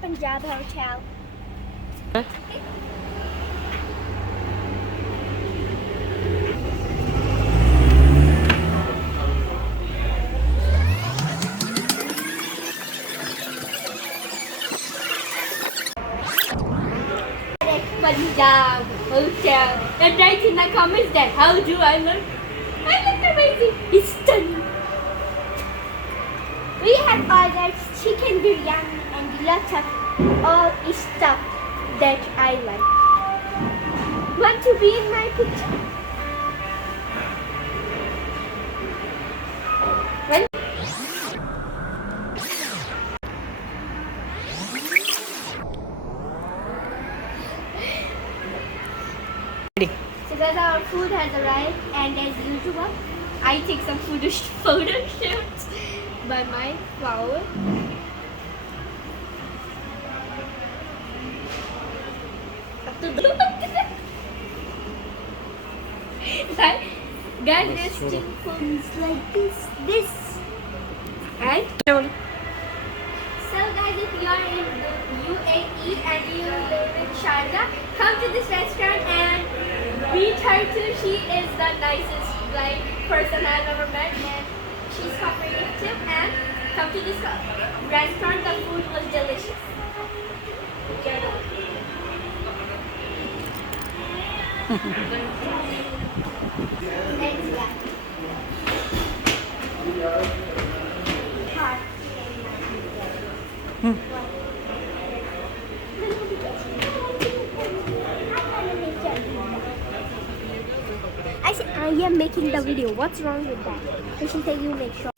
Punjab hotel. Punjab hotel. And write in the comments that how do I look? I look amazing. It's stunning. We have ordered chicken biryani and lots of all stuff that I like. Want to be in my picture? Well, so guys, our food has arrived, and as usual, I take some photo shoots by my flower. Like, guys, there's still phones like this, right? So guys, if you are in the UAE and you live in Sharjah, come to this restaurant and meet her too. She is the nicest person I've ever met, and she's cooperative too. And come to this restaurant. The food was delicious. Thanks, guys. I said I am making the video. What's wrong with that? And she said you make sure.